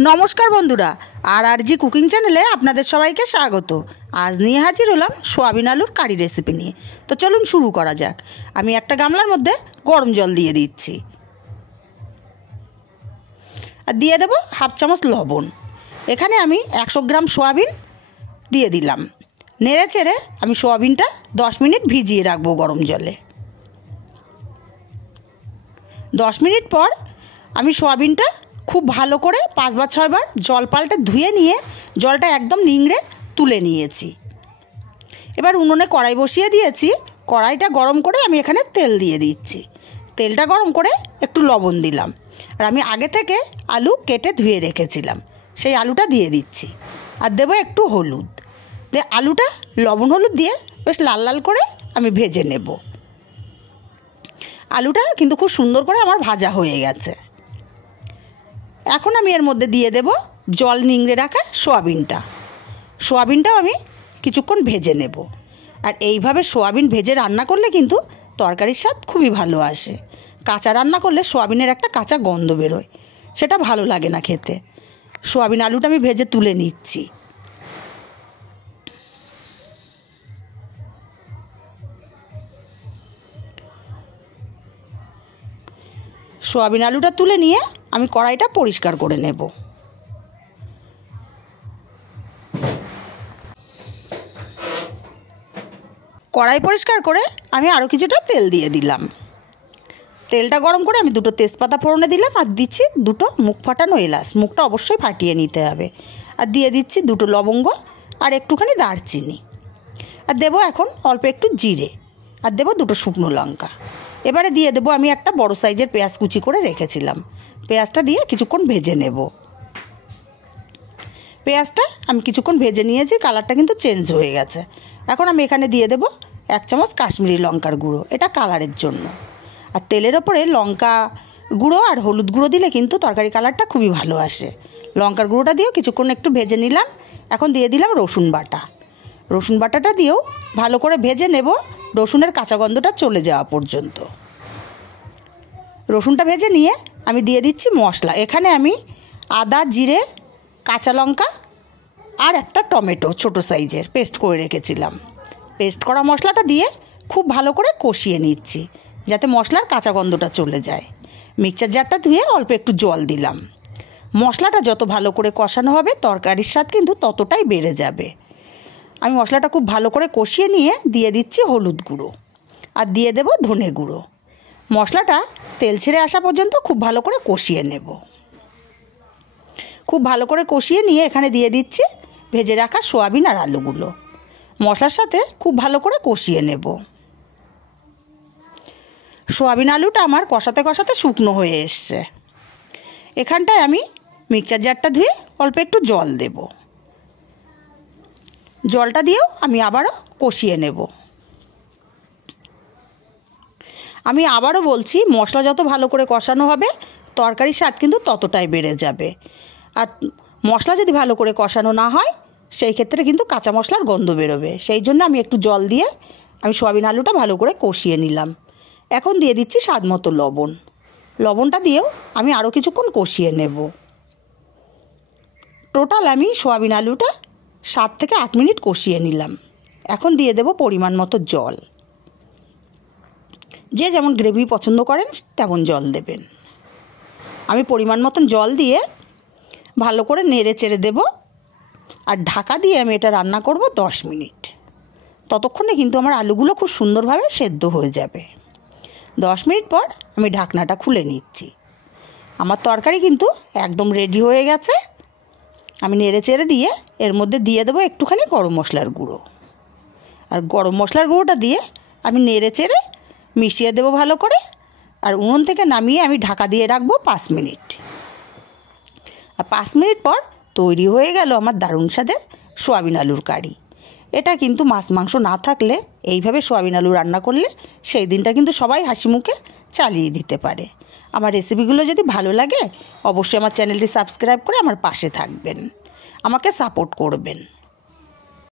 নমস্কার বন্ধুরা, আর জি কুকিং চ্যানেলে আপনাদের সবাইকে স্বাগত। আজ নিয়ে হাজির হলাম সোয়াবিন আলুর কারি রেসিপি নিয়ে। তো চলুন শুরু করা যাক। আমি একটা গামলার মধ্যে গরম জল দিয়ে দিচ্ছি আর দিয়ে দেব হাফ চামচ লবণ। এখানে আমি 100 গ্রাম সোয়াবিন দিয়ে দিলাম। নেড়ে চেড়ে আমি সোয়াবিনটা 10 মিনিট ভিজিয়ে রাখবো গরম জলে। 10 মিনিট পর আমি সোয়াবিনটা খুব ভালো করে 5 বা 6 বার জল পাল্টে ধুয়ে নিয়ে জলটা একদম নিংড়ে তুলে নিয়েছি। এবার উনুনে কড়াই বসিয়ে দিয়েছি। কড়াইটা গরম করে আমি এখানে তেল দিয়ে দিচ্ছি। তেলটা গরম করে একটু লবণ দিলাম, আর আমি আগে থেকে আলু কেটে ধুয়ে রেখেছিলাম সেই আলুটা দিয়ে দিচ্ছি। আর দেবো একটু হলুদ দিয়ে আলুটা লবণ হলুদ দিয়ে বেশ লাল লাল করে আমি ভেজে নেব। আলুটা কিন্তু খুব সুন্দর করে আমার ভাজা হয়ে গেছে। এখন আমি এর মধ্যে দিয়ে দেব জল নিংড়ে রাখা সোয়াবিনটাও আমি কিছুক্ষণ ভেজে নেব। আর এইভাবে সোয়াবিন ভেজে রান্না করলে কিন্তু তরকারির স্বাদ খুবই ভালো আসে। কাঁচা রান্না করলে সোয়াবিনের একটা কাঁচা গন্ধ বেরোয়, সেটা ভালো লাগে না খেতে। সোয়াবিন আলুটা আমি ভেজে তুলে নিচ্ছি। সোয়াবিন আলুটা তুলে নিয়ে আমি কড়াইটা পরিষ্কার করে নেব। কড়াই পরিষ্কার করে আমি আরও কিছুটা তেল দিয়ে দিলাম। তেলটা গরম করে আমি 2টো তেজপাতা ফোড়নে দিলাম, আর দিচ্ছি 2টো মুখ ফাটানো এলাচ। মুখটা অবশ্যই ফাটিয়ে নিতে হবে। আর দিয়ে দিচ্ছি 2টো লবঙ্গ আর একটুখানি দারচিনি। আর দেবো এখন অল্প একটু জিরে, আর দেবো 2টো শুকনো লঙ্কা। এবারে দিয়ে দেবো আমি একটা বড় সাইজের পেঁয়াজ কুচি করে রেখেছিলাম। পেঁয়াজটা দিয়ে কিছুক্ষণ ভেজে নেব। পেঁয়াজটা আমি কিছুক্ষণ ভেজে নিয়েছি, কালারটা কিন্তু চেঞ্জ হয়ে গেছে। এখন আমি এখানে দিয়ে দেব 1 চামচ কাশ্মীরি লঙ্কার গুঁড়ো, এটা কালারের জন্য। আর তেলের ওপরে লঙ্কা গুঁড়ো আর হলুদ গুঁড়ো দিলে কিন্তু তরকারি কালারটা খুবই ভালো আসে। লঙ্কার গুঁড়োটা দিয়েও কিছুক্ষণ একটু ভেজে নিলাম। এখন দিয়ে দিলাম রসুন বাটাটা দিয়েও ভালো করে ভেজে নেব, রসুনের কাঁচা গন্ধটা চলে যাওয়া পর্যন্ত। রসুনটা ভেজে নিয়ে আমি দিয়ে দিচ্ছি মশলা। এখানে আমি আদা, জিরে, কাঁচা লঙ্কা আর একটা টমেটো ছোটো সাইজের পেস্ট করে রেখেছিলাম। পেস্ট করা মশলাটা দিয়ে খুব ভালো করে কষিয়ে নিচ্ছি, যাতে মশলার কাঁচা গন্ধটা চলে যায়। মিক্সচার জারটা ধুয়ে অল্প একটু জল দিলাম। মশলাটা যত ভালো করে কষানো হবে তরকারির স্বাদ কিন্তু ততটাই বেড়ে যাবে। আমি মশলাটা খুব ভালো করে কষিয়ে নিয়ে দিয়ে দিচ্ছি হলুদ গুঁড়ো, আর দিয়ে দেব ধনে গুঁড়ো। মশলাটা তেল ছেড়ে আসা পর্যন্ত খুব ভালো করে কষিয়ে নেব। খুব ভালো করে কষিয়ে নিয়ে এখানে দিয়ে দিচ্ছি ভেজে রাখা সোয়াবিন আর আলুগুলো। মশলার সাথে খুব ভালো করে কষিয়ে নেব। সোয়াবিন আলুটা আমার কষাতে কষাতে শুকনো হয়ে এসছে। এখানটায় আমি মিক্সচার জারটা ধুয়ে অল্প একটু জল দেব। জলটা দিয়েও আমি আবারও কষিয়ে নেব। আমি আবারও বলছি, মশলা যত ভালো করে কষানো হবে তরকারির স্বাদ কিন্তু ততটাই বেড়ে যাবে। আর মশলা যদি ভালো করে কষানো না হয় সেই ক্ষেত্রে কিন্তু কাঁচা মশলার গন্ধ বেরোবে। সেই জন্য আমি একটু জল দিয়ে আমি সোয়াবিন আলুটা ভালো করে কষিয়ে নিলাম। এখন দিয়ে দিচ্ছি স্বাদ মতো লবণ। লবণটা দিয়েও আমি আরও কিছুক্ষণ কষিয়ে নেব। টোটাল আমি সোয়াবিন আলুটা 7 থেকে 8 মিনিট কষিয়ে নিলাম। এখন দিয়ে দেব পরিমাণ মতো জল। যে যেমন গ্রেভি পছন্দ করেন তেমন জল দেবেন। আমি পরিমাণ মতন জল দিয়ে ভালো করে নেড়ে চেড়ে দেব। আর ঢাকা দিয়ে আমি এটা রান্না করব 10 মিনিট। ততক্ষণে কিন্তু আমার আলুগুলো খুব সুন্দরভাবে সেদ্ধ হয়ে যাবে। 10 মিনিট পর আমি ঢাকনাটা খুলে নিচ্ছি। আমার তরকারি কিন্তু একদম রেডি হয়ে গেছে। আমি নেড়ে চেড়ে দিয়ে এর মধ্যে দিয়ে দেবো একটুখানি গরম মশলার গুঁড়ো। আর গরম মশলার গুঁড়োটা দিয়ে আমি নেড়ে চেড়ে মিশিয়ে দেবো ভালো করে। আর উনুন থেকে নামিয়ে আমি ঢাকা দিয়ে রাখবো 5 মিনিট। আর 5 মিনিট পর তৈরি হয়ে গেল আমার দারুণ স্বাদের সোয়াবিন আলুর কারি। এটা কিন্তু মাছ মাংস না থাকলে এইভাবে সোয়াবিন আলু রান্না করলে সেই দিনটা কিন্তু সবাই হাসি মুখে চালিয়ে দিতে পারে। আমার রেসিপিগুলো যদি ভালো লাগে অবশ্যই আমার চ্যানেলটি সাবস্ক্রাইব করে আমার পাশে থাকবেন, আমাকে সাপোর্ট করবেন।